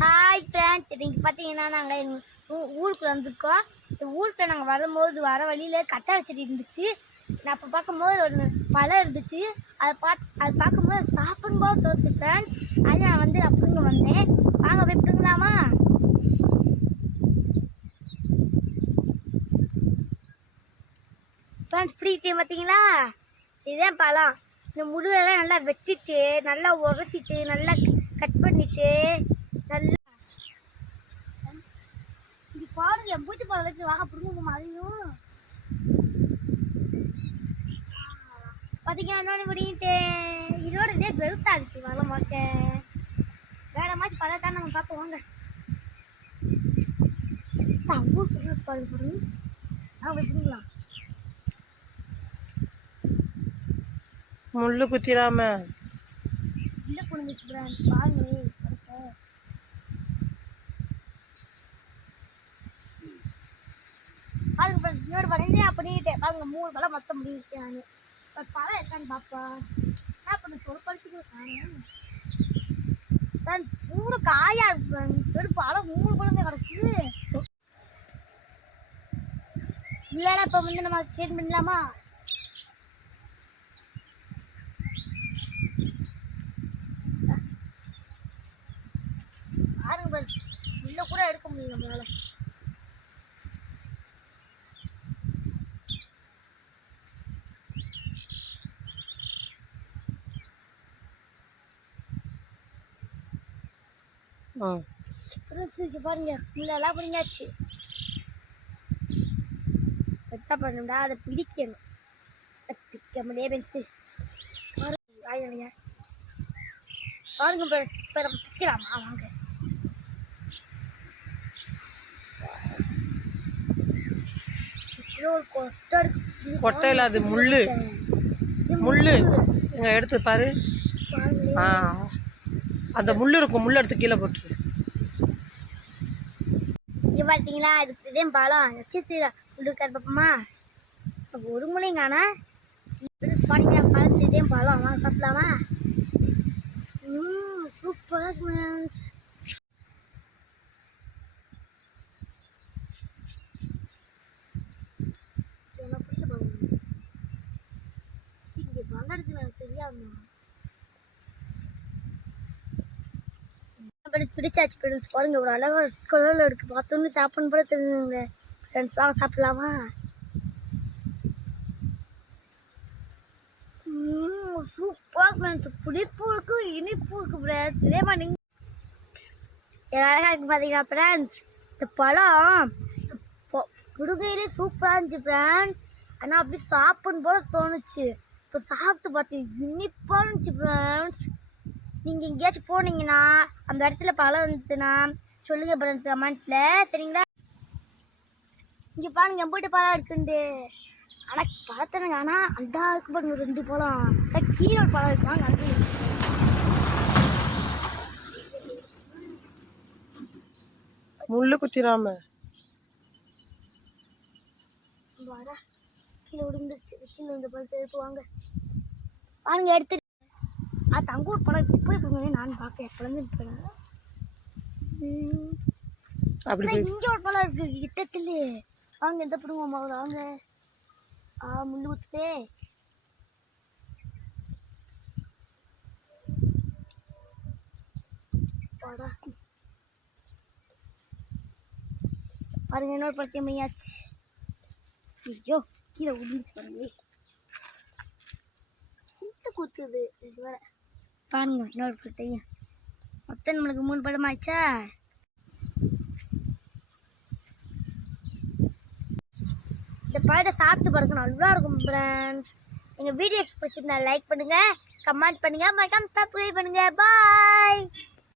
Hi friends, இன்னைக்கு பார்த்தீங்கன்னா நாங்கள் ஊருக்குள்ள வந்திருக்கோம். இந்த ஊருக்குள்ள நாங்கள் வரும்போது வர வழியில் கத்தாழை செடி இருந்துச்சு. நான் அப்போ பார்க்கும்போது ஒரு பழம் இருந்துச்சு. அதை பார்க்கும்போது சாப்பிடும் போது தோற்று ஃப்ரெண்ட்ஸ். அது நான் வந்து அப்படிங்க வந்தேன். வாங்க போய் பிடுங்கலாமா? ஃப்ரெண்ட்ஸ் பிடிக்கிட்டே பார்த்தீங்களா? இதுதான் பழம். இந்த முழுவெல்லாம் நல்லா வெட்டிட்டு நல்லா உரசிட்டு நல்லா கட் பண்ணிட்டு நல்லா இங்கே பாருங்க. என் பூச்சி பழம் வச்சு வாங்க பிடுங்க அதையும் பார்த்தீங்கன்னா பண்ணிட்டு இதோட இதே பெருத்தாடுச்சு வர மாட்டேன். வேற மாதிரி பழத்தான் நம்ம பார்ப்போம். வாங்க பிடிக்கலாம். முள்ளு குத்திராம இல்லை புரிஞ்சிச்சு பாருங்க. பாருங்க இன்னொரு பழம் பண்ணிட்டேன். பாருங்க 3 பழம் மொத்தம் முடிவிட்டேன். நான் பழம் இருக்கான்னு பாப்பா. என்ன பண்ண சொல் பழிச்சுக்கிறேன். 3 காயா இருக்கு. வெறும் பழம் 3 பழமே கிடக்கு. இல்லைன்னா இப்போ வந்து நம்ம சேஞ்ச் பண்ணலாமா? பாருங்க உள்ள கூட எடுக்க முடியல நம்மளால. பாருங்க முள்ளெல்லாம் பிடிங்காச்சு. என்ன பண்ணணும்டா, அதை பிடிக்கணும். பிடிக்க முடியாது. பாருங்க இப்போ நம்ம பிடிக்கலாமா? வாங்க. கொட்டையில அது முள்ளு முள்ளு இங்க எடுத்து பாரு. அந்த முள்ளு இருக்கும். முள்ளு எடுத்து கீழே போட்டு. இங்கே பார்த்தீங்களா? இதுக்கு இதே பழம் நட்சத்திர முள்ளுக்கார் பார்ப்போமா? ஒரு முனையும் காணா. பாருங்க பழத்து இதே பழம். வாங்க சாப்பிடலாமா? சூப்பராக பிடிச்ச பழம். இங்கே பழம் எனக்கு தெரியாதுமா. பிடிச்சாச்சு ஃப்ரெண்ட்ஸ். பாருங்க ஒரு அழகாக கலரில் இருக்குது. பார்த்தோன்னு சாப்பிடணும் போல தெரிஞ்சுங்க ஃப்ரெண்ட்ஸ். வாங்க சாப்பிடலாமா? சூப்பராக ஃப்ரெண்ட்ஸ். புளிப்பு இருக்கு, இனிப்பு இருக்கு ஃப்ரெண்ட்ஸ். இதே மாதிரி அழகாக இருக்குது பார்த்தீங்களா ஃப்ரெண்ட்ஸ்? இந்த பழம் புடுகையிலே சூப்பராக இருந்துச்சு ஃப்ரெண்ட்ஸ். ஆனால் அப்படி சாப்பிடும் போல தோணுச்சு. இப்போ சாப்பிட்டு பார்த்தீங்க இனிப்பாக இருந்துச்சு ஃப்ரெண்ட்ஸ். நீங்கள் எங்கேயாச்சும் போனீங்கன்னா அந்த இடத்துல பழம் வந்துச்சுன்னா சொல்லுங்கள் ஃப்ரெண்ட்ஸ் கமெண்ட்டில், சரிங்களா? இங்கே பாருங்க எம்பிட்டு பழம் இருக்குண்டு. ஆனால் பழத்தனுங்க. ஆனால் அந்த இருக்கு பாருங்க 2 பழம். கீழே ஒரு பழம் இருக்குவாங்க. அது முள்ளு குத்திராம கீழே விழுந்துருச்சு. கீழே இந்த பழத்தை எடுத்துவாங்க. பாருங்க எடுத்து தங்கூர் படம் இப்போ இப்படி நான் பார்க்க எப்போலேருந்து இருப்பேன். இங்கே ஒரு படம் இருக்கு கிட்டத்தில். வாங்க எந்த பிடுங்க வாங்க. முள்ளு குத்துட்டே பாருங்க. இன்னொரு படத்தையும் மையாச்சு. ஐயோ கீழே விழுந்துச்சு பாருங்க. குத்துது வேற. பாருங்க இன்னொரு படத்தையும். மொத்தம் நம்மளுக்கு 3 படம் ஆயிடுச்சா? இந்த பழத்தை சாப்பிட்டு பாருங்க, நல்லா இருக்கும் ஃப்ரெண்ட்ஸ். எங்கள் வீடியோஸ் பிடிச்சிருந்தா லைக் பண்ணுங்கள், கமெண்ட் பண்ணுங்கள், மறக்காம சப்ஸ்கிரைப் பண்ணுங்கள். பாய்.